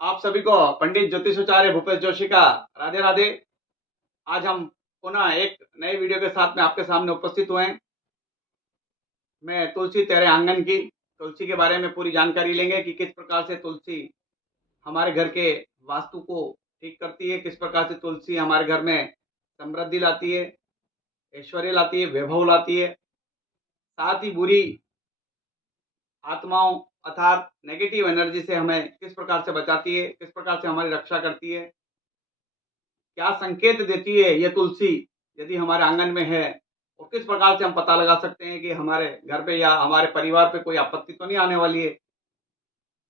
आप सभी को पंडित ज्योतिषाचार्य भूपेश जोशी का राधे राधे। आज हम पुनः एक नए वीडियो के साथ में आपके सामने उपस्थित हुए हैं। मैं तुलसी तेरे आंगन की तुलसी के बारे में पूरी जानकारी लेंगे कि किस प्रकार से तुलसी हमारे घर के वास्तु को ठीक करती है, किस प्रकार से तुलसी हमारे घर में समृद्धि लाती है, ऐश्वर्य लाती है, वैभव लाती है, साथ ही बुरी आत्माओं अर्थात नेगेटिव एनर्जी से हमें किस प्रकार से बचाती है, किस प्रकार से हमारी रक्षा करती है, क्या संकेत देती है ये तुलसी यदि हमारे आंगन में है, और किस प्रकार से हम पता लगा सकते हैं कि हमारे घर पे या हमारे परिवार पे कोई आपत्ति तो नहीं आने वाली है।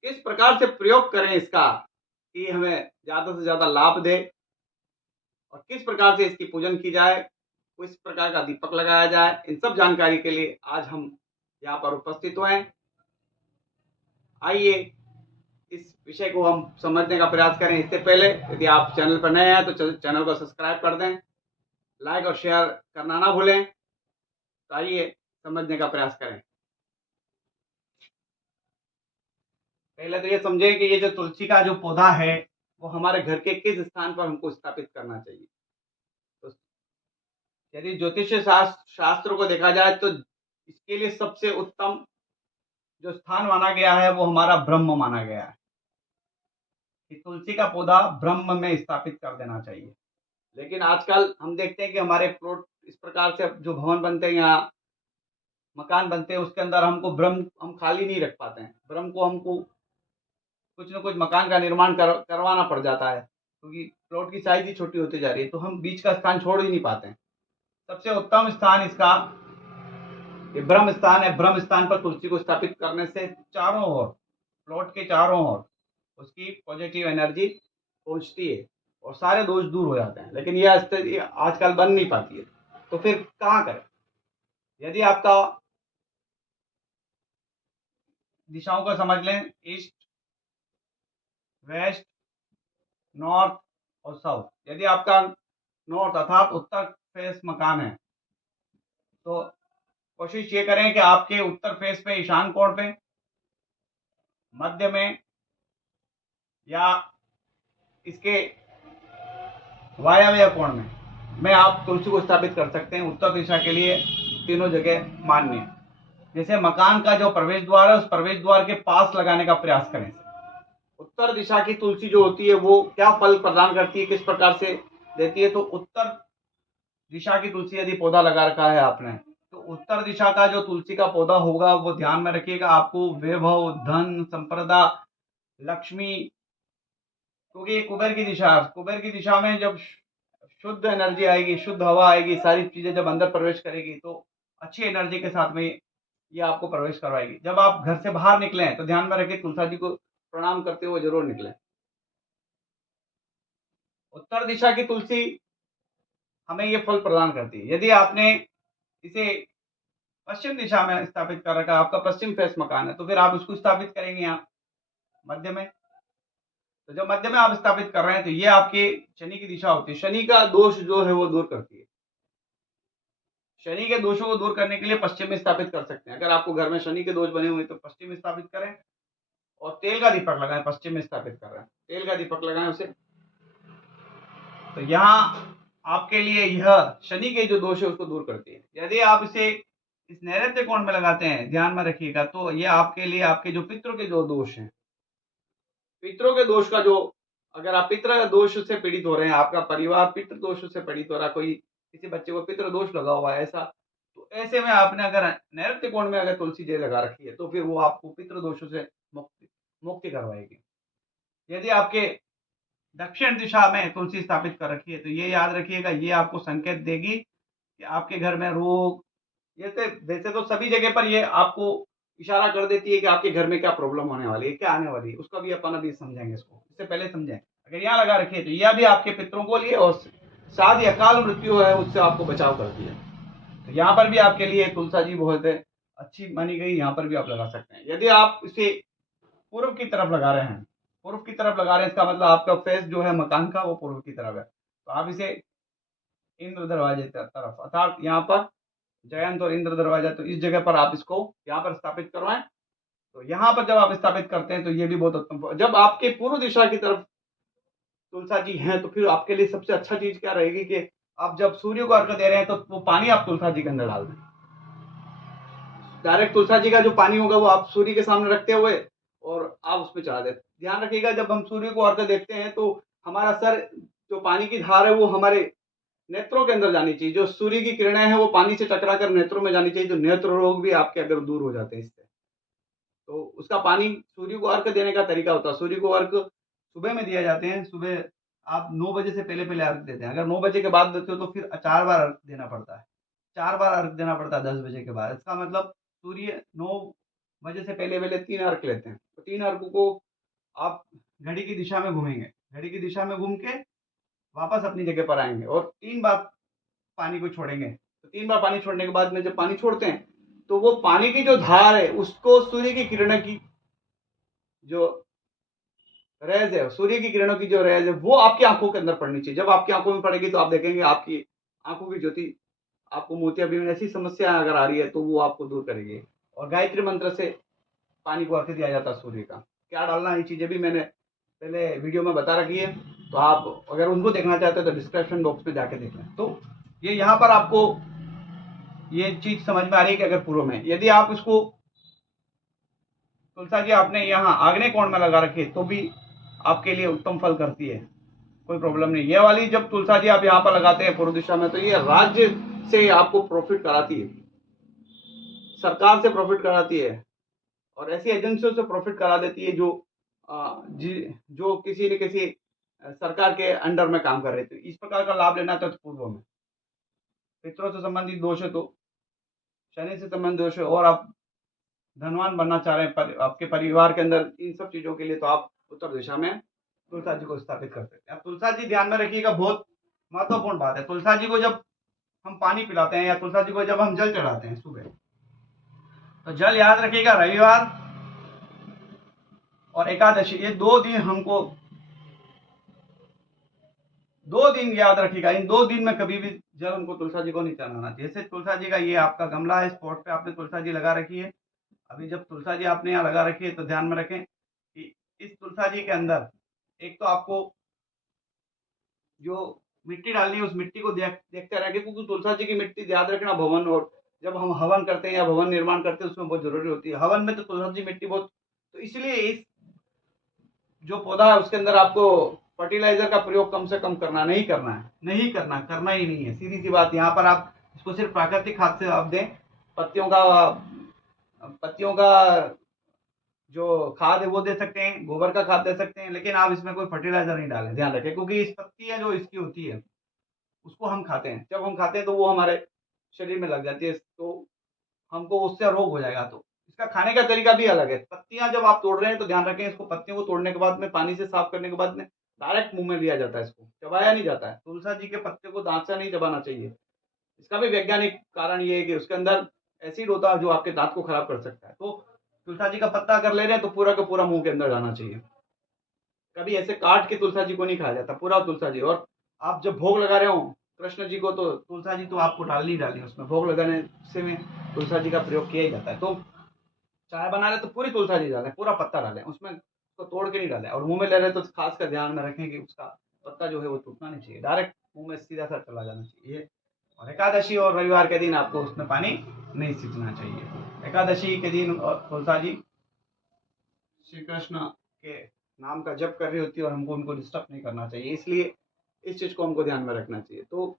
किस प्रकार से प्रयोग करें इसका कि हमें ज़्यादा से ज़्यादा लाभ दे, और किस प्रकार से इसकी पूजन की जाए, किस प्रकार का दीपक लगाया जाए, इन सब जानकारी के लिए आज हम यहाँ पर उपस्थित हुए हैं। आइए इस विषय को हम समझने का प्रयास करें। इससे पहले यदि आप चैनल पर नए हैं तो चैनल को सब्सक्राइब कर दें, लाइक और शेयर करना ना भूलें। तो आइए समझने का प्रयास करें। पहले तो ये समझें कि ये जो तुलसी का जो पौधा है वो हमारे घर के किस स्थान पर हमको स्थापित करना चाहिए। तो यदि ज्योतिष शास्त्र को देखा जाए तो इसके लिए सबसे उत्तम जो स्थान माना गया है वो हमारा ब्रह्म माना गया है कि तुलसी का पौधा ब्रह्म में स्थापित कर देना चाहिए। लेकिन आजकल हम देखते हैं कि हमारे प्लॉट इस प्रकार से जो भवन बनते हैं या मकान बनते हैं उसके अंदर हमको ब्रह्म हम खाली नहीं रख पाते हैं। ब्रह्म को हमको कुछ न कुछ मकान का निर्माण करवाना पड़ जाता है, क्योंकि प्लॉट की साइज ही छोटी होती जा रही है, तो हम बीच का स्थान छोड़ ही नहीं पाते हैं। सबसे उत्तम स्थान इसका ये ब्रह्म स्थान है। ब्रह्म स्थान पर तुलसी को स्थापित करने से चारों ओर, प्लॉट के चारों ओर उसकी पॉजिटिव एनर्जी पहुंचती है और सारे दोष दूर हो जाते हैं। लेकिन यह स्थिति आजकल बन नहीं पाती है, तो फिर कहाँ करें। यदि आपका दिशाओं को समझ लें, ईस्ट, वेस्ट, नॉर्थ और साउथ। यदि आपका नॉर्थ अर्थात उत्तर फेस मकान है तो कोशिश ये करें कि आपके उत्तर फेस पे ईशान कोण पे, मध्य में, या इसके वायव्य कोण में आप तुलसी को स्थापित कर सकते हैं। उत्तर दिशा के लिए तीनों जगह मान्य है। जैसे मकान का जो प्रवेश द्वार है उस प्रवेश द्वार के पास लगाने का प्रयास करें। उत्तर दिशा की तुलसी जो होती है वो क्या फल प्रदान करती है, किस प्रकार से देती है। तो उत्तर दिशा की तुलसी यदि पौधा लगा रखा है आपने, तो उत्तर दिशा का जो तुलसी का पौधा होगा वो ध्यान में रखिएगा, आपको वैभव, धन, संपदा, लक्ष्मी, क्योंकि कुबेर की दिशा में जब शुद्ध एनर्जी आएगी, शुद्ध हवा आएगी, सारी चीजें जब अंदर प्रवेश करेगी तो अच्छी एनर्जी के साथ में ये आपको प्रवेश करवाएगी। जब आप घर से बाहर निकले तो ध्यान में रखिए तुलसा जी को प्रणाम करते हुए जरूर निकले। उत्तर दिशा की तुलसी हमें ये फल प्रदान करती है। यदि आपने इसे पश्चिम दिशा में स्थापित कर रखा, आपका पश्चिम फेस मकान है, तो फिर आप उसको स्थापित करेंगे यहाँ मध्य में। तो जब मध्य में आप स्थापित कर रहे हैं तो ये आपके शनि की दिशा होती है। शनि का दोष जो है वो दूर करती है। शनि के दोषों को दूर करने के लिए पश्चिम में स्थापित कर सकते हैं। अगर आपको घर में शनि के दोष बने हुए तो पश्चिम में स्थापित करें और तेल का दीपक लगाएं। पश्चिम में स्थापित कर रहे हैं, तेल का दीपक लगाएं उसे। तो यहाँ आपके लिए यह शनि के जो दोष है उसको दूर करती है। यदि आप इसे इस नैऋत्य कोण में लगाते हैं, ध्यान में रखिएगा, तो ये आपके लिए आपके जो पितरों के जो दोष हैं, पितरों के दोष का जो, अगर आप पितृ दोष से पीड़ित हो रहे हैं, आपका परिवार पितृ दोष से पीड़ित हो रहा है, कोई किसी बच्चे को पितृ दोष लगा हुआ है ऐसा, तो ऐसे में आपने अगर नैऋत्य कोण में अगर तुलसी जी लगा रखी है तो फिर वो आपको पितृ दोषों से मुक्ति करवाएगी। यदि आपके दक्षिण दिशा में तुलसी स्थापित कर रखी है तो ये याद रखिएगा, ये आपको संकेत देगी कि आपके घर में रोग, जैसे वैसे तो सभी जगह पर ये आपको इशारा कर देती है कि आपके घर में क्या प्रॉब्लम होने वाली है, क्या आने वाली है, उसका भी अपन अभी समझेंगे। इसको इससे पहले समझें, अगर यहाँ लगा रखी है तो यह भी आपके पितरों को लिए और साथ ही अकाल मृत्यु है उससे आपको बचाव करती है। तो यहाँ पर भी आपके लिए तुलसा जी बहुत अच्छी मानी गई, यहाँ पर भी आप लगा सकते हैं। यदि आप इसे पूर्व की तरफ लगा रहे हैं, पूर्व की तरफ लगा रहे हैं, इसका मतलब आपका फेस जो है मकान का वो पूर्व की तरफ है, तो आप इसे इंद्र दरवाजे तरफ अर्थात यहाँ पर जयंत और इंद्र दरवाजा, तो इस जगह पर आप इसको यहाँ पर स्थापित करवाएं तो यहाँ पर जब आप स्थापित करते हैं तो ये भी बहुत उत्तम। जब आपके पूर्व दिशा की तरफ तुलसा जी हैं तो फिर आपके लिए सबसे अच्छा चीज क्या रहेगी कि आप जब सूर्य को अर्घ्य दे रहे हैं तो वो पानी आप तुलसा जी के अंदर डाल दें। डायरेक्ट तुलसा जी का जो पानी होगा वो आप सूर्य के सामने रखते हुए और आप उसमें चढ़ा दें। ध्यान रखिएगा जब हम सूर्य को अर्घ्य देते हैं तो हमारा सर, जो पानी की धार है वो हमारे नेत्रों के अंदर जानी चाहिए। जो सूर्य की किरणें हैं वो पानी से टकरा कर नेत्रों में जानी चाहिए, तो नेत्र रोग भी आपके अगर दूर हो जाते हैं इससे। तो उसका पानी सूर्य को अर्घ देने का तरीका होता है। सूर्य को अर्घ सुबह में दिया जाते हैं। सुबह आप 9 बजे से पहले अर्घ देते हैं। अगर 9 बजे के बाद देते हो तो फिर 4 बार अर्घ देना पड़ता है। 4 बार अर्घ देना पड़ता है 10 बजे के बाद। इसका मतलब सूर्य 9 बजे से पहले 3 अर्घ लेते हैं। तो 3 अर्घ को आप घड़ी की दिशा में घूमेंगे। घड़ी की दिशा में घूम के वापस अपनी जगह पर आएंगे और 3 बार पानी को छोड़ेंगे। तो 3 बार पानी छोड़ने के बाद में जब पानी छोड़ते हैं तो वो पानी की जो धार है उसको सूर्य की किरणों की जो रेज है, सूर्य की किरणों की जो रेज है वो आपकी आंखों के अंदर पड़नी चाहिए। जब आपकी आंखों में पड़ेगी तो आप देखेंगे आपकी आंखों की ज्योति, आपको मोतियाबिंद ऐसी समस्या अगर आ रही है तो वो आपको दूर करेगी। और गायत्री मंत्र से पानी को अर्घ दिया जाता है सूर्य का। क्या डालना है, ये चीजें भी मैंने पहले वीडियो में बता रखी है, तो आप अगर उनको देखना चाहते हैं तो डिस्क्रिप्शन बॉक्स में जाके देख लें। तो ये यहाँ पर आपको ये चीज समझ में आ रही है कि अगर पूर्व में यदि आप इसको तुलसा जी आपने यहाँ आग्नेय कोण में लगा रखी है तो भी आपके लिए उत्तम फल करती है, कोई प्रॉब्लम नहीं। ये वाली जब तुलसा जी आप यहाँ पर लगाते हैं पूर्व दिशा में तो ये राज्य से आपको प्रॉफिट कराती है, सरकार से प्रॉफिट कराती है और ऐसी एजेंसियों से प्रॉफिट करा देती है जो किसी न किसी सरकार के अंडर में काम कर रहे थे। इस प्रकार का लाभ लेना था तो पूर्व में पितरों से संबंधित दोष है, तो शनि से संबंधित दोष है और आप धनवान बनना चाह रहे हैं आपके परिवार के अंदर, इन सब चीजों के लिए तो आप उत्तर दिशा में तुलसा जी को स्थापित कर सकते हैं। अब तुलसा जी ध्यान में रखिएगा, बहुत महत्वपूर्ण बात है। तुलसा जी को जब हम पानी पिलाते हैं या तुलसा जी को जब हम जल चढ़ाते हैं सुबह, तो जल याद रखिएगा रविवार और एकादशी, ये 2 दिन हमको 2 दिन याद रखिएगा। इन 2 दिन में कभी भी जल हमको तुलसा जी को नहीं चढ़ाना। जैसे तुलसा जी का ये आपका गमला है, स्पॉट पे आपने तुलसा जी लगा रखी है। अभी जब तुलसा जी आपने यहाँ लगा रखी है तो ध्यान में रखें कि इस तुलसा जी के अंदर एक तो आपको जो मिट्टी डालनी है उस मिट्टी को देखते रहेंगे, क्योंकि तुलसा जी की मिट्टी याद रखना भवन, और जब हम हवन करते हैं या भवन निर्माण करते हैं उसमें बहुत जरूरी होती है। हवन में तो तुलसा जी मिट्टी बहुत, तो इसलिए इस जो पौधा है उसके अंदर आपको फर्टिलाइजर का प्रयोग कम से कम करना, नहीं करना है, नहीं करना, करना ही नहीं है, सीधी सी बात। यहाँ पर आप इसको सिर्फ प्राकृतिक खाद से आप दें। पत्तियों का जो खाद है वो दे सकते हैं, गोबर का खाद दे सकते हैं, लेकिन आप इसमें कोई फर्टिलाइजर नहीं डालें। ध्यान रखें, क्योंकि इस पत्तियां जो इसकी होती है उसको हम खाते हैं। जब हम खाते हैं तो वो हमारे शरीर में लग जाती है, तो हमको उससे रोग हो जाएगा। तो इसका खाने का तरीका भी अलग है। पत्तियां जब आप तोड़ रहे हैं तो ध्यान रखें, इसको पत्तियों को तोड़ने के बाद में पानी से साफ करने के बाद में डायरेक्ट मुंह में लिया जाता है, इसको चबाया नहीं जाता है। तुलसा जी के पत्ते को दांत से नहीं चबाना चाहिए। इसका भी वैज्ञानिक कारण ये है कि उसके अंदर एसिड होता है जो आपके दांत को खराब कर सकता है। तो तुलसा जी का पत्ता अगर ले रहे हैं तो पूरा का पूरा मुंह के अंदर जाना चाहिए। कभी ऐसे काट के तुलसा जी को नहीं खाया जाता, पूरा तुलसा जी। और आप जब भोग लगा रहे हो कृष्ण जी को तो तुलसा जी तो आपको डालनी डालनी है उसमें। भोग लगाने से में तुलसा जी का प्रयोग किया ही जाता है। तो चाय बना रहे तो पूरी तुलसा जी डालें, पूरा पत्ता डालें उसमें, उसको तोड़ के नहीं डालें। और मुंह में ले रहे तो खास कर ध्यान में रखें कि उसका पत्ता जो है वो टूटना नहीं चाहिए, डायरेक्ट मुंह में सीधा सा चला जाना चाहिए। और एकादशी और रविवार के दिन आपको उसमें पानी नहीं सींचना चाहिए। एकादशी के दिन तुलसा जी श्री कृष्ण के नाम का जप कर रही होती है और हमको उनको डिस्टर्ब नहीं करना चाहिए, इसलिए इस चीज को हमको ध्यान में रखना चाहिए। तो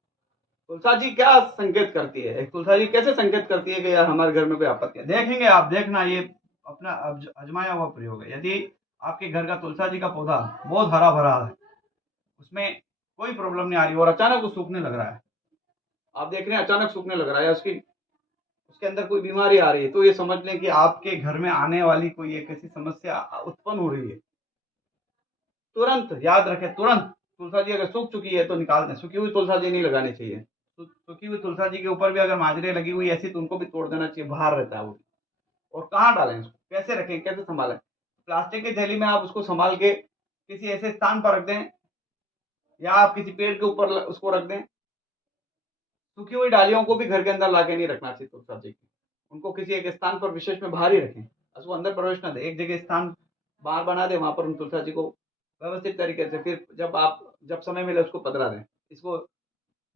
तुलसा जी क्या संकेत करती है, एक तुलसा जी कैसे संकेत करती है कि यार हमारे घर में कोई आपत्ति है। देखेंगे आप, देखना, ये अपना आजमाया हुआ प्रयोग है। यदि आपके घर का तुलसा जी का पौधा बहुत हरा भरा है, उसमें कोई प्रॉब्लम नहीं आ रही और अचानक वो सूखने लग रहा है, आप देख रहे हैं अचानक सूखने लग रहा है, उसके अंदर कोई बीमारी आ रही है, तो ये समझ लें कि आपके घर में आने वाली कोई एक ऐसी समस्या उत्पन्न हो रही है। तुरंत याद रखें, तुरंत तुलसा जी अगर सूख चुकी है तो निकाल दें। सूखी हुई तुलसा जी नहीं लगानी चाहिए। सूखी हुई तुलसा जी के ऊपर भी अगर माजरे लगी हुई ऐसी तो उनको भी तोड़ देना चाहिए, बाहर रहता है वो। और कहाँ डालें इसको, कैसे रखें, कैसे संभालें। प्लास्टिक की थैली में आप उसको संभाल के किसी ऐसे स्थान पर रख दें या आप किसी पेड़ के ऊपर उसको रख दें। सूखी हुई डालियों को भी घर के अंदर लाके नहीं रखना चाहिए तुलसा जी की, उनको किसी एक स्थान पर विशेष में बाहर ही रखें। उसको अंदर प्रवेश ना दे, एक जगह स्थान बाहर बना दे, वहां पर उन तुलसा जी को व्यवस्थित तरीके से फिर जब समय मिले उसको पधरा दें। इसको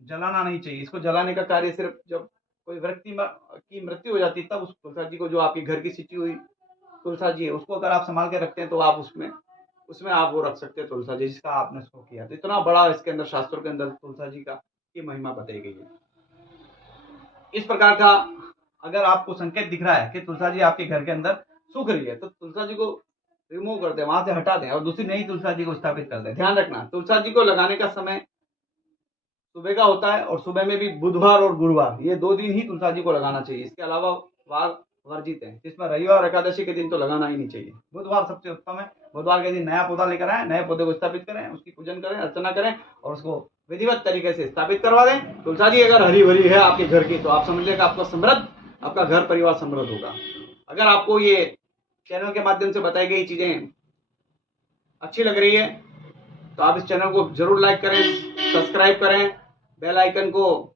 जलाना नहीं चाहिए। इसको जलाने का कार्य सिर्फ जब कोई व्यक्ति की मृत्यु हो जाती है तब उस तुलसा जी को, जो आपके घर की सिंची हुई तुलसा जी है, उसको अगर आप संभाल के रखते हैं तो आप उसमें उसमें आप वो रख सकते हैं तुलसा जी, जिसका आपने उसको किया। तो इतना बड़ा इसके अंदर शास्त्रों के अंदर तुलसा जी का की महिमा बताई गई है। इस प्रकार का अगर आपको संकेत दिख रहा है कि तुलसा जी आपके घर के अंदर सूख रही है, तो तुलसा जी को रिमूव कर दें, वहां से हटा दें और दूसरी नई तुलसा जी को स्थापित कर दें। ध्यान रखना, तुलसा जी को लगाने का समय सुबह का होता है और सुबह में भी बुधवार और गुरुवार, ये 2 दिन ही तुलसा जी को लगाना चाहिए। इसके अलावा वार वर्जित है, जिसमें रविवार और एकादशी के दिन तो लगाना ही नहीं चाहिए। बुधवार सबसे उत्तम है। बुधवार के दिन नया पौधा लेकर आए, नए पौधे को स्थापित करें, उसकी पूजन करें, अर्चना करें और उसको विधिवत तरीके से स्थापित करवा दें। तुलसा जी अगर हरी भरी है आपके घर की, तो आप समझ लें कि आपका समृद्ध, आपका घर परिवार समृद्ध होगा। अगर आपको ये चैनल के माध्यम से बताई गई चीजें अच्छी लग रही है तो आप इस चैनल को जरूर लाइक करें, सब्सक्राइब करें, बेल आइकन को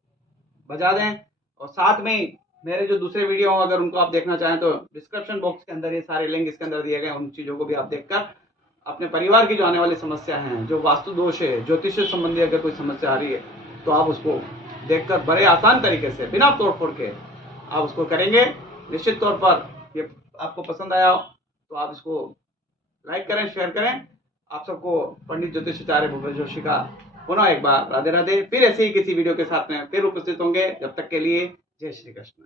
बजा दें और साथ में मेरे जो दूसरे वीडियो हो अगर उनको आप देखना चाहें तो डिस्क्रिप्शन बॉक्स के अंदर ये सारे लिंक इसके अंदर दिए गए, उन चीज़ों को भी आप देखकर अपने परिवार की जो आने वाली समस्या हैं, जो वास्तु दोष है, ज्योतिष से संबंधी अगर कोई समस्या आ रही है तो आप उसको देखकर बड़े आसान तरीके से बिना तोड़ फोड़ के आप उसको करेंगे। निश्चित तौर पर ये आपको पसंद आया हो तो आप इसको लाइक करें, शेयर करें। आप सबको पंडित ज्योतिषाचार्य भूपेश जोशी का पुनः एक बार राधे राधे। फिर ऐसे ही किसी वीडियो के साथ में फिर उपस्थित होंगे। जब तक के लिए जय श्री कृष्ण।